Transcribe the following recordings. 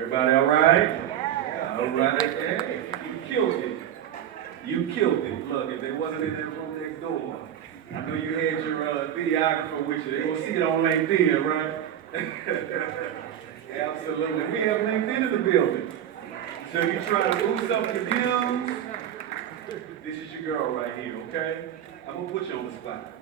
Everybody all right? Yeah. All right. Hey, you killed it. You killed it. Look, if they wasn't in that room next door, I know you had your videographer with you. They gonna see it on LinkedIn, right? Absolutely. We have LinkedIn in the building. So you trying to boost up your views? This is your girl right here, okay? I'm gonna put you on the spot.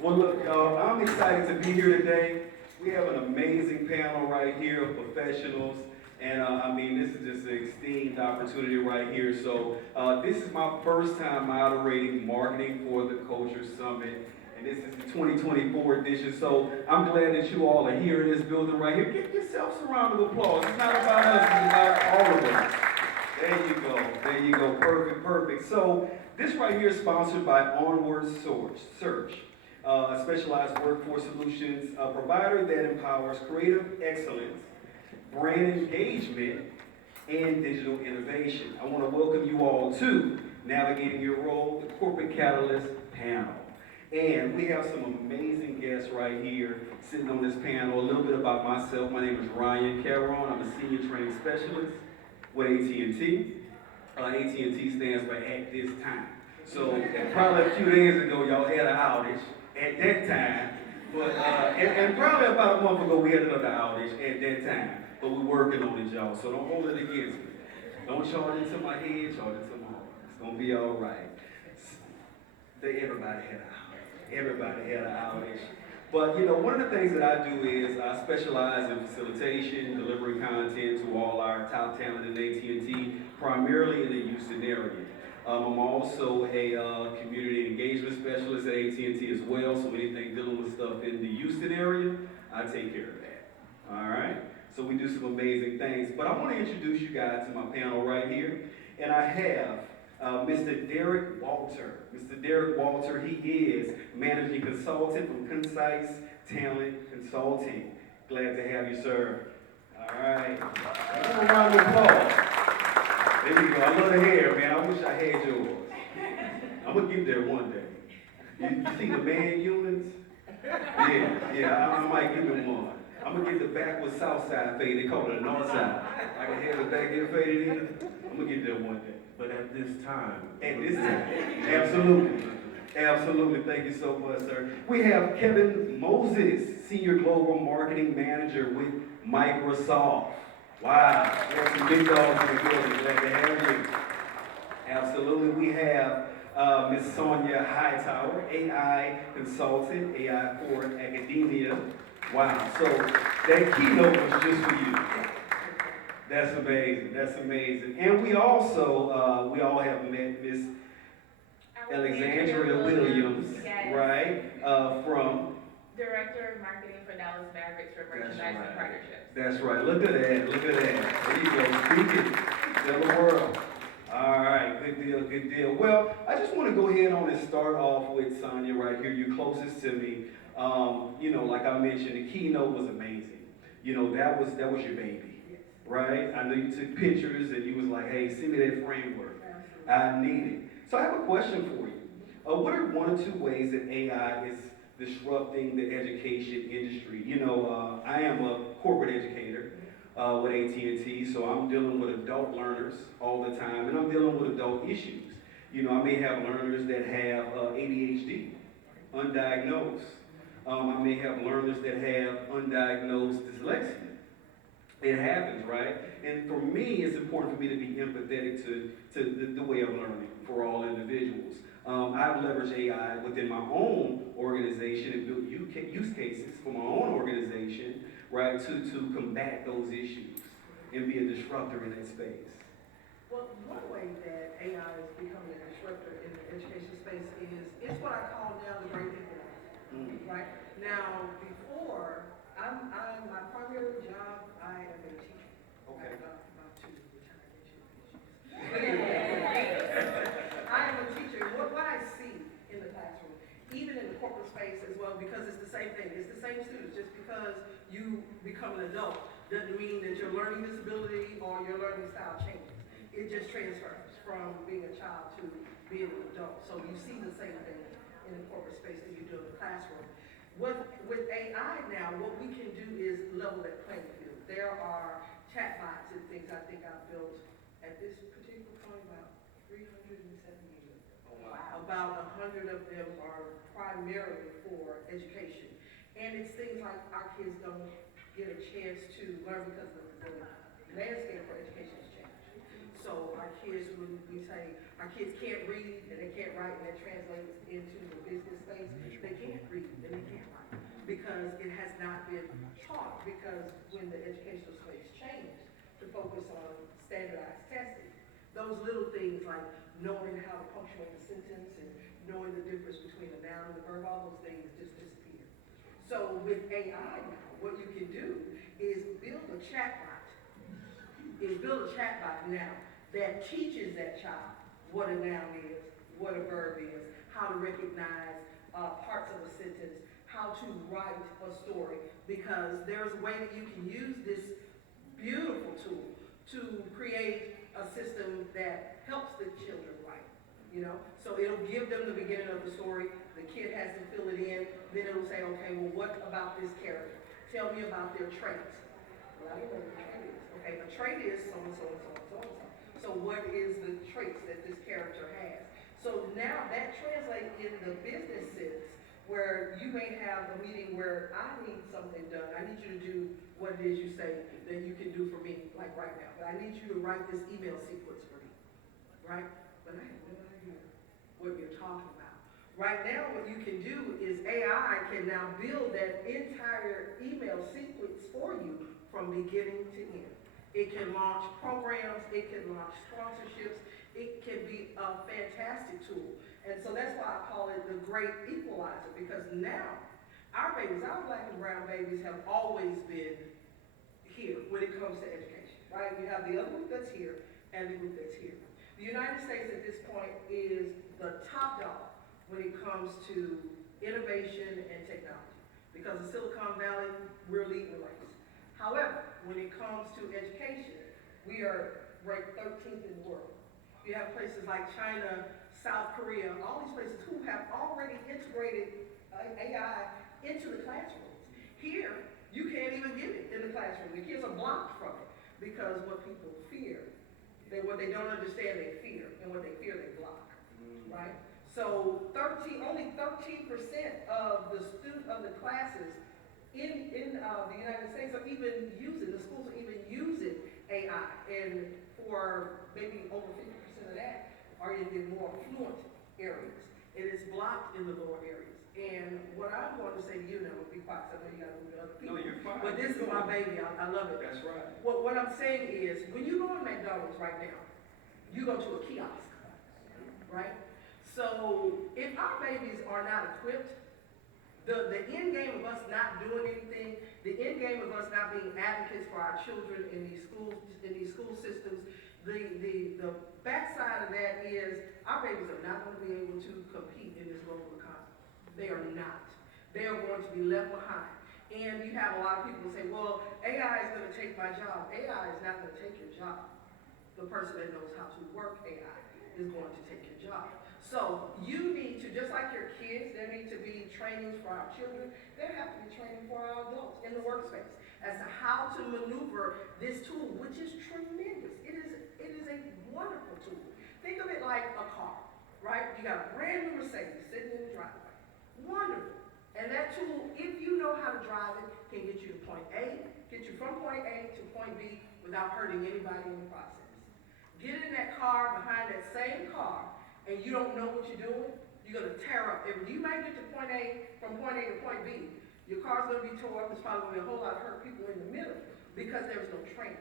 Well, look, y'all, I'm excited to be here today. We have an amazing panel right here of professionals, and I mean, this is just an esteemed opportunity right here. So this is my first time moderating marketing for the Culture Summit, and this is the 2024 edition. So I'm glad that you all are here in this building right here. Give yourselves a round of applause. It's not about us, it's about all of us. There you go. There you go. Perfect, perfect. So this right here is sponsored by Onward Search, a specialized workforce solutions provider that empowers creative excellence, brand engagement, and digital innovation. I want to welcome you all to Navigating Your Role, the Corporate Catalyst panel. And we have some amazing guests right here sitting on this panel. A little bit about myself. My name is Ryan Carron. I'm a senior training specialist with AT&T. AT&T stands for at this time. So probably a few days ago, y'all had an outage at that time. But and probably about a month ago, we had another outage at that time. But we're working on it, y'all. So don't hold it against me. Don't charge it to my head, charge it to my heart. It's gonna be all right. Everybody had an outage. Everybody had an outage. But you know, one of the things that I do is I specialize in facilitation, delivering content to all our top talent in AT&T, primarily in the Houston area. I'm also a community engagement specialist at AT&T as well, so anything dealing with stuff in the Houston area, I take care of that. All right? So we do some amazing things. But I want to introduce you guys to my panel right here, and I have Mr. Derrick Walter. Mr. Derrick Walter, he is managing consultant from Concise Talent Consulting. Glad to have you, sir. All right. A round of applause. There you go. I love the hair, man. I wish I had yours. I'm going to get there one day. You see the man units? Yeah, I might give him one. I'm going to get the backwards south side fade. They call it a north side. I can have the back here faded in. I'm going to get there one day. But at this time. At this time. Absolutely. Absolutely. Thank you so much, sir. We have Kevin Moses, Senior Global Marketing Manager with Microsoft. Wow. We have some big dogs in the building. Glad to have you. Absolutely. We have Ms. Sonya Hightower, AI consultant, AI for academia. Wow. So that keynote was just for you. That's amazing. That's amazing. And we also, we all have met Miss Alexandria Williams, yes. Right? From Director of Marketing for Dallas Mavericks for Merchandising Partnerships. That's right. Look at that. Look at that. There you go. Speak it. Tell the world. All right. Good deal. Good deal. Well, I just want to go ahead on and start off with Sonya right here. You're closest to me. You know, like I mentioned, the keynote was amazing. You know, that was your baby. Right? I know you took pictures and you was like, hey, send me that framework. I need it. So I have a question for you. What are one or two ways that AI is disrupting the education industry? You know, I am a corporate educator with AT&T, so I'm dealing with adult learners all the time, and I'm dealing with adult issues. You know, I may have learners that have ADHD, undiagnosed. I may have learners that have undiagnosed dyslexia. It happens, right? And for me, it's important for me to be empathetic to the way of learning for all individuals. I've leveraged AI within my own organization and built use cases for my own organization, right, to combat those issues and be a disruptor in that space. Well, one way that AI is becoming a disruptor in the education space is it's what I call now the great equalizer, right? Now, before, my primary job, I am a teacher. Okay. About two retired issues. I am a teacher. What I see in the classroom, even in the corporate space as well, because it's the same thing. It's the same students. Just because you become an adult doesn't mean that your learning disability or your learning style changes. It just transfers from being a child to being an adult. So you see the same thing in the corporate space that you do in the classroom. With AI now, what we can do is level that playing field. there are chatbots and things I think I've built at this particular point, about 370. Oh, wow. About 100 of them are primarily for education. And it's things like our kids don't get a chance to learn because the landscape for education has changed. So our kids, when we say our kids can't read and they can't write, and that translates into the business space, they can't read and they can't write because it has not been taught. Because when the educational space changed to focus on standardized testing, those little things like knowing how to punctuate a sentence and knowing the difference between a noun and a verb, all those things just disappear. So with AI now, what you can do is build a chatbot now that teaches that child what a noun is, what a verb is, how to recognize parts of a sentence, how to write a story, because there's a way that you can use this beautiful tool to create a system that helps the children write, you know? So it'll give them the beginning of the story, the kid has to fill it in, then it'll say, okay, well, what about this character? Tell me about their traits. Well, I don't know what a trait is. Okay, a trait is so-and-so and so-and-so and so. So what is the traits that this character has? So now that translates in the business sense, where you may have a meeting where I need something done. I need you to do what it is you say that you can do for me, like right now. But I need you to write this email sequence for me, right? But I have no idea what you're talking about. Right now, what you can do is AI can now build that entire email sequence for you from beginning to end. It can launch programs, it can launch sponsorships, it can be a fantastic tool. And so that's why I call it the great equalizer, because now our babies, our black and brown babies have always been here when it comes to education, right? You have the other group that's here and the group that's here. The United States at this point is the top dog when it comes to innovation and technology. Because of Silicon Valley, we're leading the race. However, when it comes to education, we are ranked 13th in the world. You have places like China, South Korea, all these places who have already integrated AI into the classrooms. Here, you can't even get it in the classroom. The kids are blocked from it because what people fear, what they don't understand, they fear, and what they fear, they block, right? So only 13% of the classes in the United States are even using, the schools are even using AI, and for maybe over 50% of that are in the more affluent areas. It is blocked in the lower areas. And what I'm going to say to you now, be quiet, I know you got to move to other people. No, you're fine. But this is my baby, I love it. That's right. What I'm saying is, when you go to McDonald's right now, you go to a kiosk, right? So if our babies are not equipped, the end game of us not doing anything, the end game of us not being advocates for our children in these school systems, the backside of that is our babies are not going to be able to compete in this global economy. They are not. They are going to be left behind. And you have a lot of people say, well, AI is going to take my job. AI is not going to take your job. The person that knows how to work AI is going to take your job. So you need to, just like your kids, there need to be trainings for our children, there have to be training for our adults in the workspace as to how to maneuver this tool, which is tremendous. It is a wonderful tool. Think of it like a car, right? You got a brand new Mercedes sitting in the driveway. Wonderful. And that tool, if you know how to drive it, can get you to point A, get you from point A to point B without hurting anybody in the process. Get in that car, behind that same car, and you don't know what you're doing, you're going to tear up. If you might get to point A, from point A to point B, your car's going to be tore up. There's probably going to be a whole lot of hurt people in the middle because there's no training.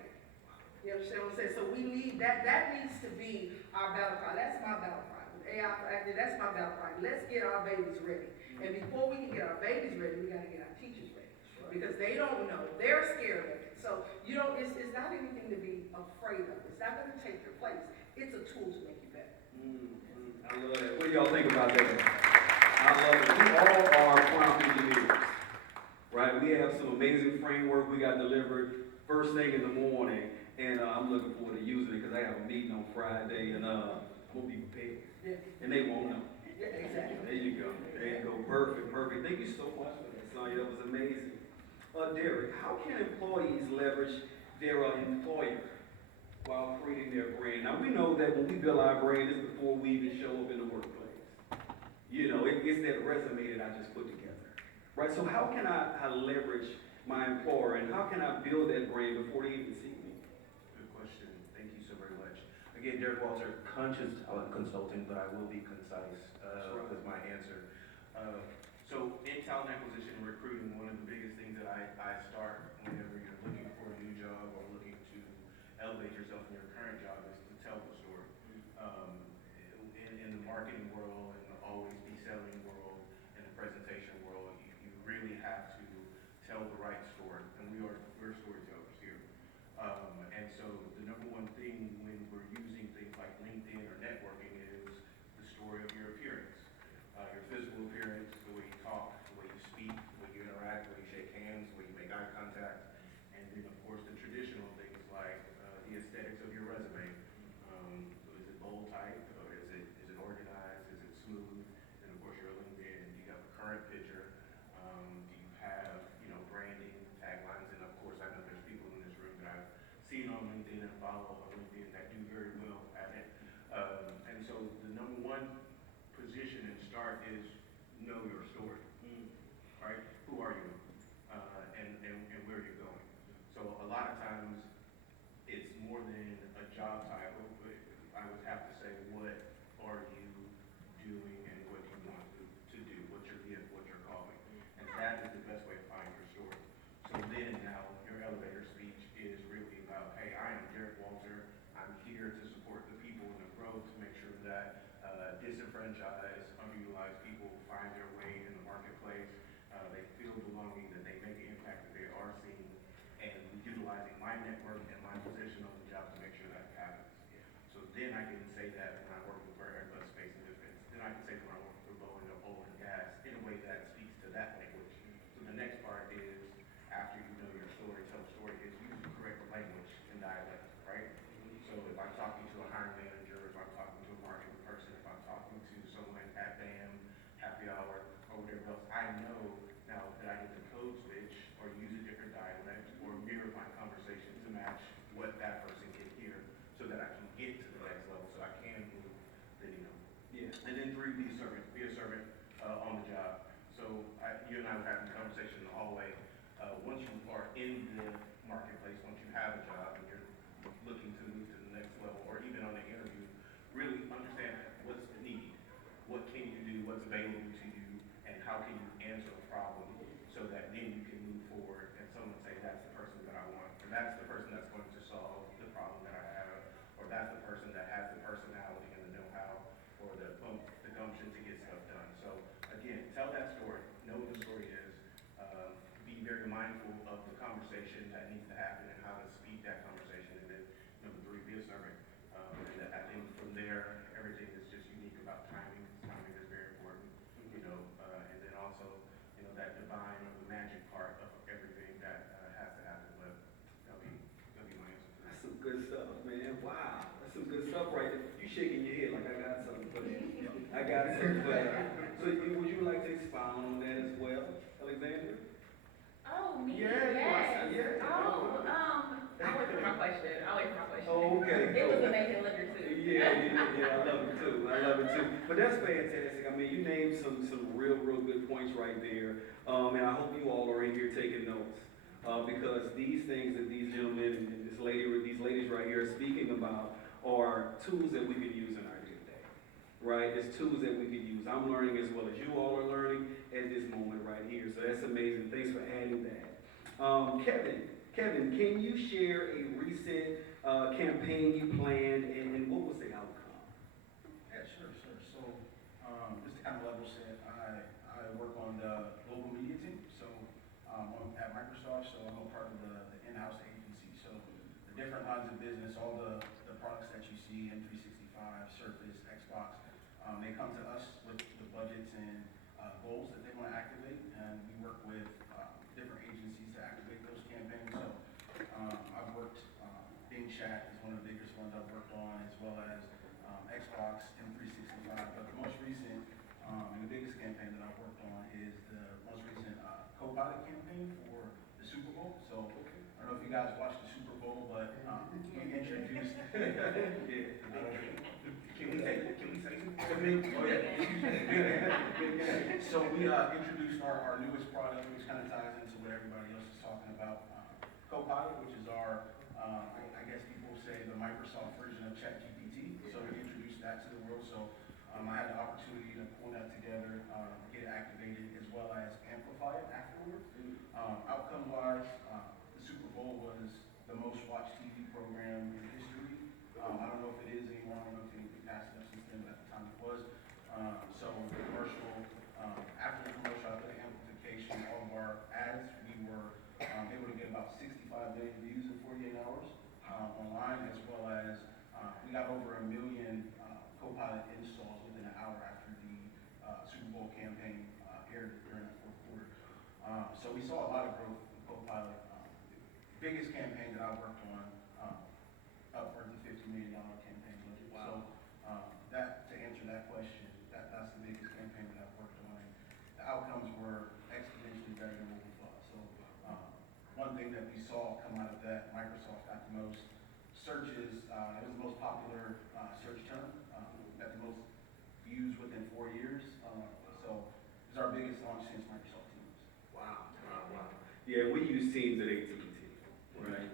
You understand what I'm saying? So we need that. That needs to be our battle cry. That's my battle cry. With AI for Active, that's my battle cry. Let's get our babies ready. And before we can get our babies ready, we got to get our teachers ready. Because they don't know. They're scared of it. So, you know, it's not anything to be afraid of. It's not going to take your place. It's a tool to make you better. I love that. What do y'all think about that? I love it. We all are prompt engineers, right? We have some amazing framework we got delivered first thing in the morning, and I'm looking forward to using it because I have a meeting on Friday, and we'll be prepared. Yeah. And they won't know. Yeah, exactly. There you go. There you go. Perfect, perfect. Thank you so much for that, Sonya. That was amazing. Derrick, how can employees leverage their employer while creating their brand? Now, we know that when we build our brand, it's before we even show up in the workplace. You know, it's that resume that I just put together, right? So how can I leverage my employer, and how can I build that brand before they even see me? Good question. Thank you so very much. Again, Derrick Walter, conscious consulting, but I will be concise with my answer. So in talent acquisition and recruiting, one of the biggest things that I start whenever you're looking for a new job or looking to elevate yourself in your current job is to tell the story. In the marketing world and always be selling world and the presentation world, you really have to tell the right story, and we're storytellers here. And so the number one thing when we're using things like LinkedIn or networking is the story of your appearance, your physical appearance, the way you talk, the way you speak, the way you interact, the way you shake hands, the way you make eye contact, and then of course the traditional things like the aesthetics of your resume. So is it bold type, or is it organized, is it smooth, and of course your LinkedIn. Do you have a current picture? Do you have branding, taglines, and of course I know there's people in this room that I've seen on LinkedIn and follow on LinkedIn that do very well at it. And so the number one position and start is know your story, right? Who are you, and where you're going. So a lot of times it's more than a job title, but I would have to say what are you doing and what do you want to do, what's your gift, what's your calling, and that is the best way to find your story. So then now your elevator speech is really about, hey, I am Derrick Walter. I'm here to support the people in the growth to make sure that disenfranchised, underutilized people find their way in the marketplace. They feel belonging, that they make an impact, that they are seen, and utilizing my network and my position on the job to make sure that happens. So then I can say that when I'm working for Airbus Space and Defense. Then I can say that when I'm working for Boeing or oil and gas in a way that speaks to that language. So the next part is, after you know your story, tell the story, is use the correct language and dialect, right? So if I'm talking to a hiring manager, if I'm talking to a marketing person, if I'm talking to someone at BAM, happy hour, or whatever else, I know now that I need to code switch or use a different dialect or mirror my conversation to match what that person can hear so that I can get to the next level, so I can move the needle. Yeah. And then 3, be a servant. Be a servant on the job. So you and I were having a conversation in the hallway. Once you are in the marketplace, once you have a job and you're looking to move to the next level, or even on an interview, really understand what's needed, what can you do, what's available to you, and how can you answer a problem so that then you can move forward and someone say, that's the person that I want, or that's the person that's going to solve the problem that I have, or that's the person that has the personality and the know-how, or the gumption to get stuff done. So again, tell that story, know what the story is, be very mindful of the conversation that needs to happen and how to speak that conversation, and then number 3, be a servant. And I think from there, everything is just unique about timing. Timing is very important, and then also, that divine or the magic part of everything that has to happen. But that'll be my answer. That's some good stuff, man. Wow. That's some good stuff right there. You shaking your head like I got something for you. I got something for you. So would you like to expound on that as well, Alexandra? Oh, me? Yeah, Yes. yeah. I'll wait for my question. Oh, okay. It was amazing liquor too. Yeah, I love it too. But that's fantastic. I mean, you named some real good points right there. And I hope you all are in here taking notes. Because these things that these gentlemen and this lady or these ladies right here are speaking about are tools that we can use in our day-to-day. Right? It's tools that we can use. I'm learning as well as you all are learning at this moment right here. So that's amazing. Thanks for adding that. Kevin, can you share a recent campaign you planned and what was the outcome? Yeah, sure. So, just to kind of level set, I work on the global media team. So, I'm at Microsoft, so I'm a part of the in-house agency. So, the different lines of business, all the products that you see, M365, Surface, Xbox, they come to us with the budgets and goals that they want to activate, and we work with different agencies to activate those campaigns. So, I've worked, Bing Chat is one of the biggest ones I've worked on, as well as Xbox, M365. But the most recent and the biggest campaign that I've worked on is the most recent Copilot campaign for the you guys watched the Super Bowl, but we introduced. Can we say something? Oh yeah. So we introduced our newest product, which kind of ties into what everybody else is talking about. Copilot, which is our, I guess people say the Microsoft version of ChatGPT. So we introduced that to the world. So I had the opportunity to pull that together, get it activated, as well as amplify it afterwards. Outcome-wise, the Super Bowl was the most watched TV program in history. I don't know if it is anymore. I don't know if anything passed it up since then, but at the time it was. So the commercial, after the commercial, after the amplification, all of our ads, we were able to get about 65 million views in 48 hours online, as well as we got over 1 million Copilot installs within an hour after the Super Bowl campaign aired during the fourth quarter. So we saw a lot of growth in Copilot. Biggest campaign that I worked on, upwards of $50 million campaign budget. Wow. So that, to answer that question, that's the biggest campaign that I've worked on. And the outcomes were exponentially better than what we thought. So one thing that we saw come out of that, Microsoft got the most searches. It was the most popular search term. Got the most views within 4 years. So it's our biggest launch since Microsoft Teams. Wow. Yeah, we use Teams at AT&T, right?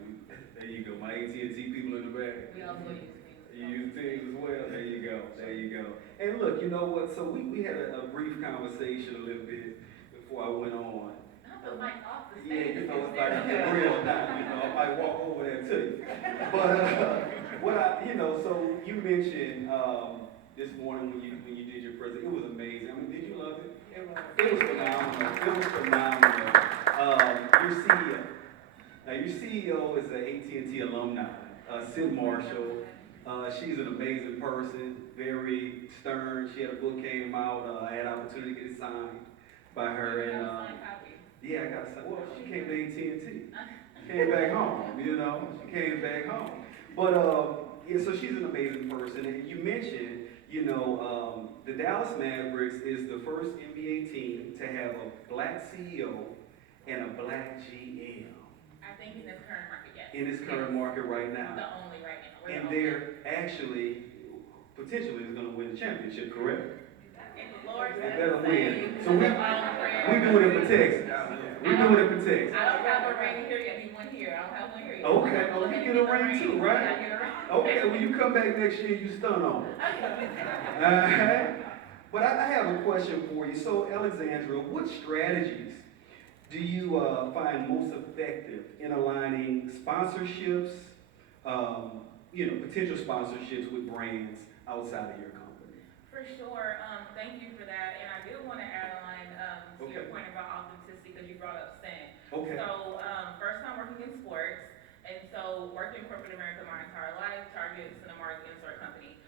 There you go. My AT&T people in the back. We also use Teams. You use Teams as well. There you go. And look, you know what? So we had a brief conversation a little bit before I went on. Not the mic off the Yeah, stage. you know, it's like it's real now. You know, I might walk over there to you. But so you mentioned this morning when you did your presentation, it was amazing. I mean, did you love it? It was phenomenal. Your CEO. Now, your CEO is an AT&T alumni, Sid Marshall. She's an amazing person, very stern. She had a book came out. I had an opportunity to get it signed by her. And yeah, I got to say, well, she came to AT&T. Came back home, She came back home. But yeah, so she's an amazing person. And you mentioned, the Dallas Mavericks is the first NBA team to have a black CEO and a black GM. I think in this current market, yes. In this current market right now. The only right now. And they're actually, potentially, is going to win the championship, correct? If the Lord They says better the win. same, So we doing it for Texas. We doing it for Texas. I don't have a ring here yet. He went here. I don't have one here yet. Okay, oh, you get a ring too, right? Yeah, I get a ring. Okay, when you come back next year, you stun on it. But I have a question for you. So, Alexandra, what strategies do you find most effective in aligning sponsorships, potential sponsorships with brands outside of your company? For sure. Thank you for that. And I did want to add on to your point about authenticity because you brought up Sin. Okay. So, first time working in sports, and so worked in corporate America my entire life, Target, Cinemark, Insert Company.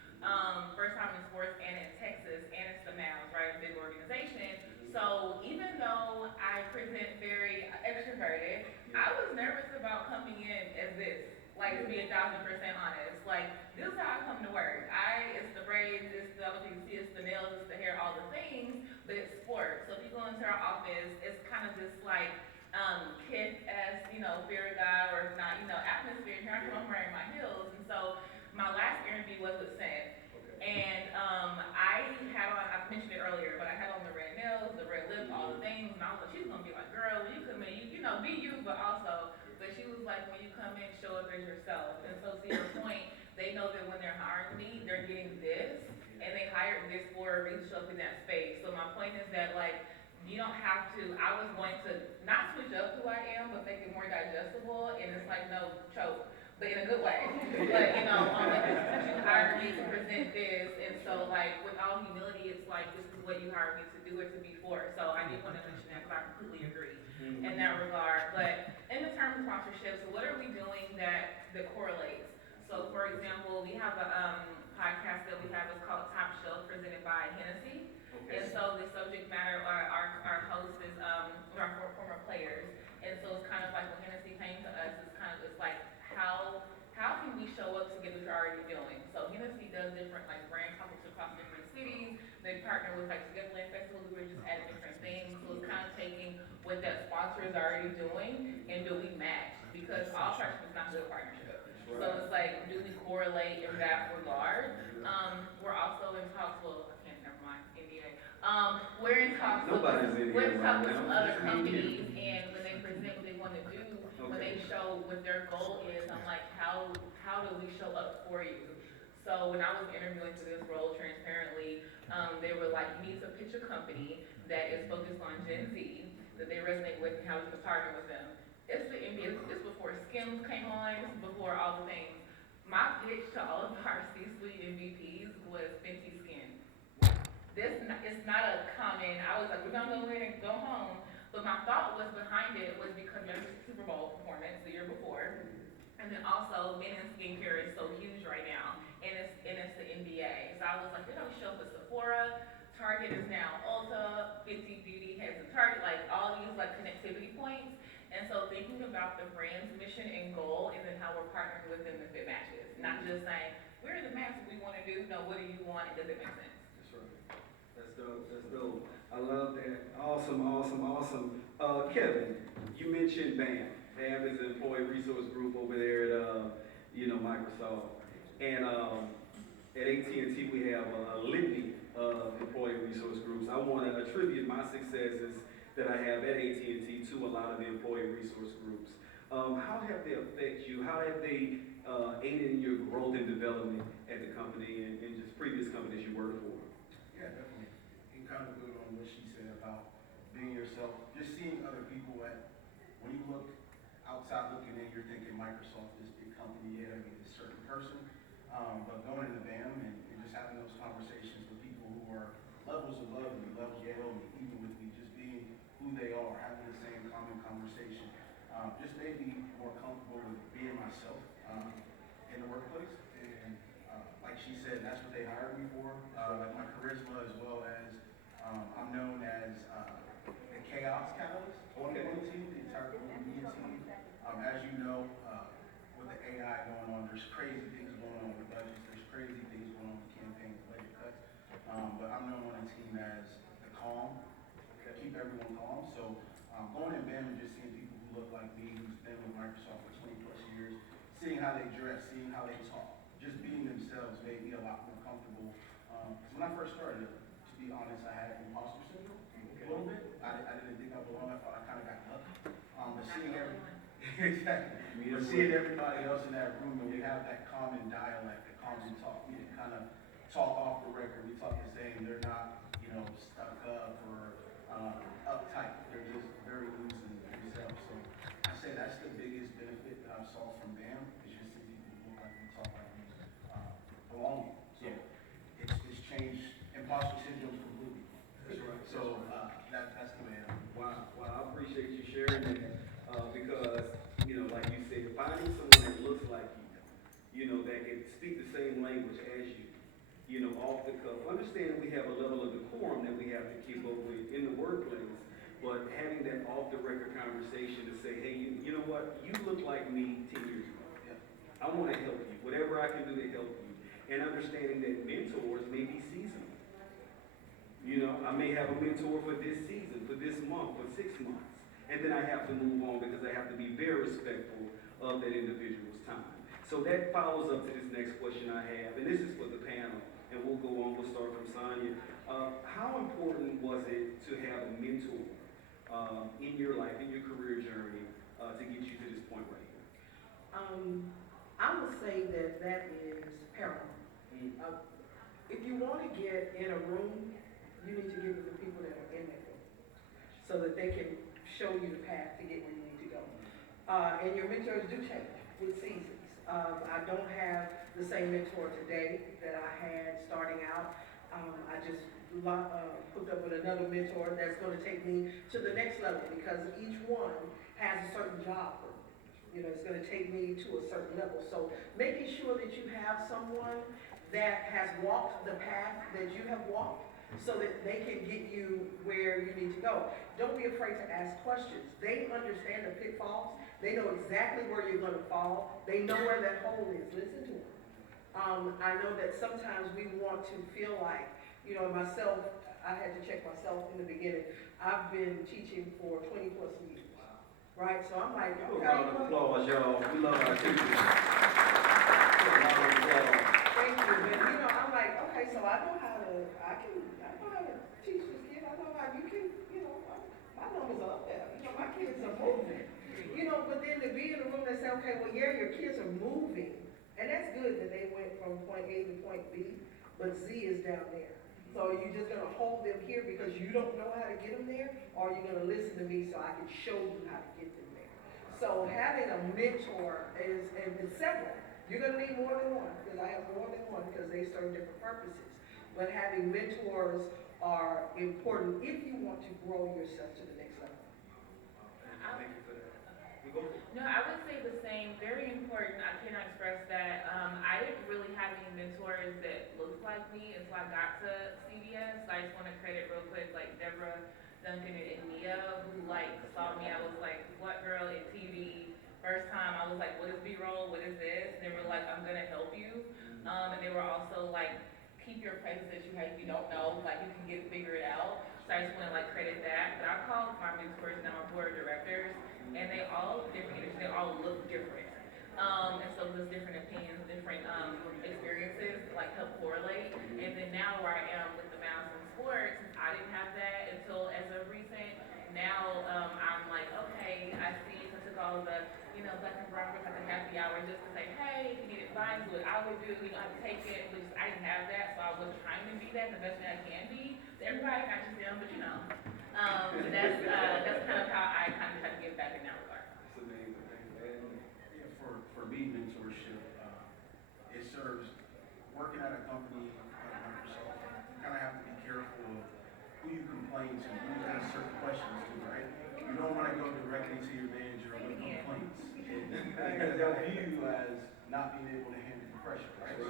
First time in sports and in Texas, and it's the Mavs, right? A big organization. So even though I present very extroverted, I was nervous about coming in as this. Like, to be 1,000% honest. Like, this is how I come to work. It's the braids, it's the other things, it's the nails, it's the hair, all the things, but it's sports. So if you go into our office, it's kind of this like, kid as, fear of God, or not, atmosphere. Here I come, I'm wearing my heels. And so my last interview was with Sin. And I had on, I mentioned it earlier, but I had on the red nails, the red lips, all the things, and I was like, she's gonna be like, girl, when you come in, be you, but also, but she was like, when you come in, show up as yourself. And so to your point, they know that when they're hiring me, they're getting this, and they hired this for a reason to show up in that space. So my point is that, like, you don't have to, I was going to not switch up who I am, but make it more digestible, and it's like, no, choke. But in a good way. But, you hired me to present this, and so, like, with all humility, it's like, this is what you hired me to do it to be for. So I did want to mention that because I completely agree in that regard. But in the terms of sponsorships, what are we doing that correlates? So, for example, we have a podcast that we have, it's called Top Shelf, presented by Hennessy. And so the subject matter, our host is our former players. And so it's kind of like when Hennessy came to us, it's like, how can we show up to get what you're already doing? So Hennessy does different like brand conferences across different cities. They partner with like Togetherland Festivals, we were just adding different things. So it's kind of taking what that sponsor is already doing and do we match? because all partnership is not good partnership. So it's like, do we correlate in that regard? We're also in talks, well, I can't, never mind, NDA. We're in talks with, Nobody's in we're here in talks right with some now. other companies, and when they present what they wanna do, when they show what their goal is, I'm like, how do we show up for you? So when I was interviewing for this role transparently, they were like, you need to pitch a company that is focused on Gen Z, that they resonate with, and how we can partner with them. It's the NBA, this before Skims came on, this is before all the things. My pitch to all of our C-suite MVPs was Fenty Skin. It's not a common, I was like, we're gonna go in and go home, but my thought was behind it was because of the Super Bowl performance the year before, and then also men's skincare is so huge right now, and it's the NBA. So I was like, they don't show up at Sephora, Target is now Ulta, Fenty Beauty has a Target, like all these like connectivity points. And so thinking about the brand's mission and goal, and then how we're partnering with them if it matches. Not just saying, we're the match what we wanna do, no, what do you want, it doesn't make sense. That's right. That's dope, that's dope. I love that. Awesome, awesome, awesome. Kevin, you mentioned BAM. BAM is an employee resource group over there at, Microsoft. And at AT&T, we have a litany of employee resource groups. I want to attribute my successes that I have at AT&T to a lot of the employee resource groups. How have they affected you? How have they aided in your growth and development at the company and just previous companies you worked for? Yeah, definitely. And kind of build on what she said about being yourself, just seeing other people when you look outside looking in, you're thinking Microsoft, this big company, yeah, I mean, this certain person. But going into BAM and just having those conversations with people who are levels above me, levels below me, even with me, just being who they are, having the same common conversation, just made me more comfortable with being myself in the workplace. And like she said, that's what they hired me for, like my charisma as well as I'm known as the chaos catalyst on the team, the entire media team. As you know, with the AI going on, there's crazy things going on with budgets, there's crazy things going on with campaigns, budget cuts. But I'm known on the team as the calm, keep everyone calm. So going in BAM and just seeing people who look like me, who's been with Microsoft for 20 plus years, seeing how they dress, seeing how they talk, just being themselves made me a lot more comfortable. When I first started, to be honest, I had imposter syndrome a little bit. I didn't think I belonged. I thought I kind of got lucky. But seeing seeing everybody else in that room, and we have that common dialect, that common talk, we can kind of talk off the record. We talk the same. They're not, stuck up or uptight. They're just very loose in themselves. So I say that's the biggest benefit that I saw from BAM is just seeing people who look like me, talk like me, belong. So it's changed imposter syndrome completely. That's right. So that's the way I am. Wow, I appreciate you sharing that because, like you said, finding someone that looks like you, that can speak the same language as you, off the cuff. Understand we have a level of decorum that we have to keep up with in the workplace, but having that off the record conversation to say, hey, you know what, you look like me 10 years ago. I want to help you, whatever I can do to help you. And understanding that mentors may be seasonal. I may have a mentor for this season, for this month, for 6 months. And then I have to move on because I have to be very respectful of that individual's time. So that follows up to this next question I have, and this is for the panel, and we'll go on, we'll start from Sonya. How important was it to have a mentor in your life, in your career journey, to get you to this point right here? I would say that is paramount. If you want to get in a room, you need to get with the people that are in that room so that they can show you the path to get where you need to go. And your mentors do change with seasons. I don't have the same mentor today that I had starting out. I just hooked up with another mentor that's going to take me to the next level because each one has a certain job for me. It's going to take me to a certain level. So making sure that you have someone that has walked the path that you have walked so that they can get you where you need to go. Don't be afraid to ask questions. They understand the pitfalls. They know exactly where you're going to fall. They know where that hole is. Listen to them. I know that sometimes we want to feel like, myself, I had to check myself in the beginning. I've been teaching for 20 plus years. right? So I'm like, Give a okay. round of applause, y'all. We love our teachers. Give a round of applause. Thank you, but I'm like, okay, so I know how to teach this kid, I know how you can, my numbers are up there, my kids are moving. But then to be in a room that say, okay, well, yeah, your kids are moving, and that's good that they went from point A to point B, but Z is down there. So are you just gonna hold them here because you don't know how to get them there, or are you gonna listen to me so I can show you how to get them there? So having a mentor and several, you're gonna need more than one, because I have more than one, because they serve different purposes. But having mentors are important if you want to grow yourself to the next level. Thank you for that. We go. No, I would say the same. Very important. I cannot express that. I didn't really have any mentors that looked like me until I got to CBS. I just want to credit real quick, like Deborah, Duncan, and Mia, who saw me. I was like, what girl in TV? First time, I was like, what is B-roll? What is this? And they were like, I'm gonna help you. And they were also like, keep your presence that you have. If you don't know, you can figure it out. So I just want to credit that. But I call my mentors now my board of directors, and they all different industries. They all look different. And so there's different opinions, different experiences help correlate. And then now where I am with the Mouse in Sports, I didn't have that until as of recent. Now I'm like, okay, I see. So I took all the Black and Brown groups the happy hour just to say, hey, if you need advice, what I would do, I would take it, which I didn't have that, so I was trying to be that the best way I can be. So everybody, not just them, but that's kind of how I kind of try to give back in that regard. That's amazing. Yeah, for me, mentorship, it serves working at a company like Microsoft. You kind of have to be careful of who you complain to, who you ask certain questions to, right? You don't want to go directly to your manager with complaints. Because they'll view you as not being able to handle the pressure, right? So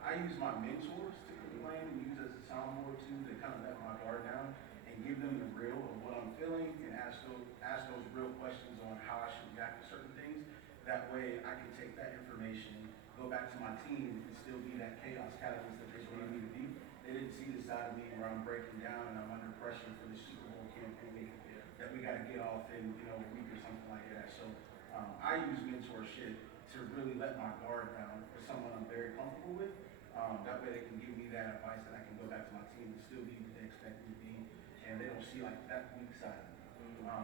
I use my mentors to complain and use as a soundboard too to kind of let my guard down and give them the real of what I'm feeling and ask those real questions on how I should react to certain things. That way I can take that information, go back to my team, and still be that chaos catalyst that they believe me to be. They didn't see the side of me where I'm breaking down and I'm under pressure for the Super Bowl campaign that we got to get off in a week or something like that. So I use mentorship to really let my guard down for someone I'm very comfortable with. That way they can give me that advice that I can go back to my team and still be what they expect me to be, and they don't see that weak side of me.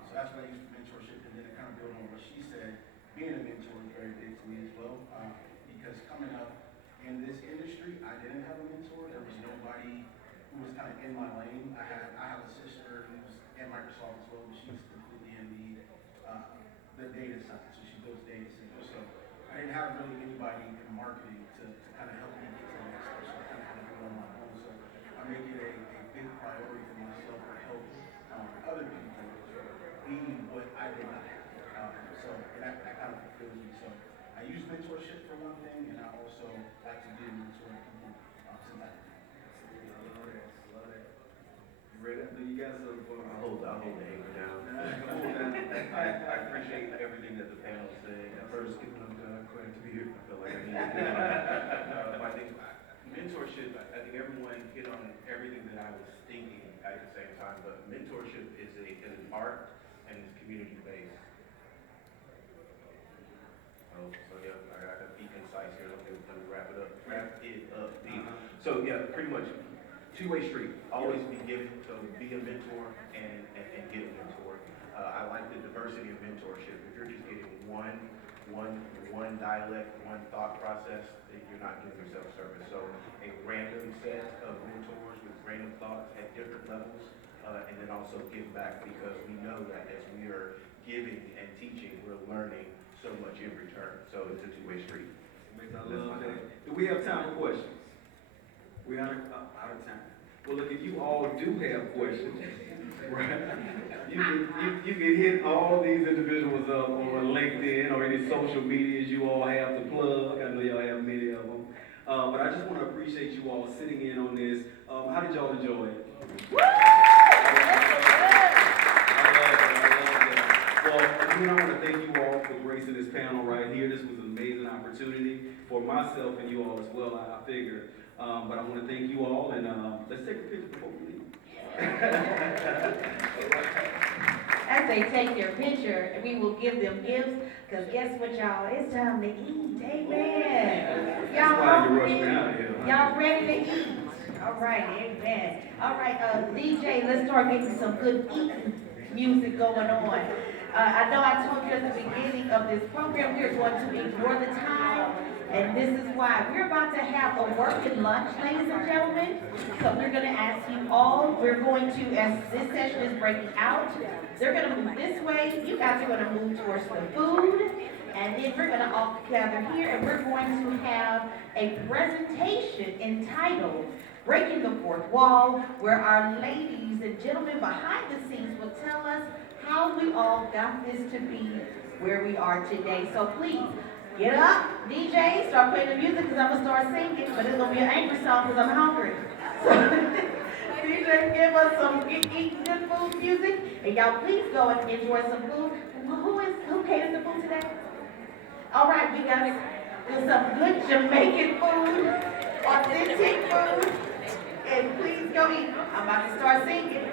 So that's what I use for mentorship, and then to kind of build on what she said, being a mentor is very big to me as well, because coming up in this industry, I didn't have a mentor. There was nobody who was kind of in my lane. I have a sister who's in Microsoft as well, but she's completely in the data side, so she builds data centers. So I didn't have really anybody in marketing to kind of help me get to the next step, so I kind of had to do it on my own. So I make it a big priority for myself to help other people be what I did not have. And that kind of fulfills me. So I use mentorship for one thing, and I also like to be a mentor to people since I did. Love that. You ready? I know you got something for me. I'll hold the anchor down. Come on down. I appreciate everything that the panel said. First, giving them credit to be here. I feel like I need to do it. I think mentorship, I think everyone hit on everything that I was thinking at the same time, but mentorship is an art and it's community-based. So yeah, I got to be concise here. Let me wrap it up. So yeah, pretty much two-way street. Always be giving, so be a mentor and get a mentor. I like the diversity of mentorship. If you're just getting one dialect, one thought process, then you're not doing yourself service. So a random set of mentors with random thoughts at different levels, and then also give back, because we know that as we are giving and teaching, we're learning so much in return. So it's a two-way street. I love that. Do we have time for questions? We're out of time. Well, look, if you all do have questions, right, you can hit all these individuals up on LinkedIn or any social medias you all have to plug. I know y'all have many of them. But I just want to appreciate you all sitting in on this. How did y'all enjoy it? Well, again, I want to thank you all for gracing this panel right here. This was an amazing opportunity for myself and you all as well, I figured. But I want to thank you all, and let's take a picture before we leave. As they take their picture, we will give them gifts, because guess what, y'all? It's time to eat. Amen. Y'all That's why you rush hungry? me out of here. Huh? Y'all ready to eat? All right, amen. All right, DJ, let's start getting some good eating music going on. I know I told you at the beginning of this program, we're going to ignore the time, and this is why. We're about to have a working lunch, ladies and gentlemen. So we're going to ask you all, we're going to, as this session is breaking out, they're going to move this way, you guys are going to move towards the food, and then we're going to all gather here, and we're going to have a presentation entitled Breaking the Fourth Wall, where our ladies and gentlemen behind the scenes will tell us how we all got this to be where we are today. So please, get up, DJ, start playing the music, because I'm going to start singing, but it's going to be an angry song because I'm hungry. So, DJ, give us some eat good food music, and y'all please go and enjoy some food. Who catered the food today? All right, we got some good Jamaican food, authentic food, and please go eat. I'm about to start singing.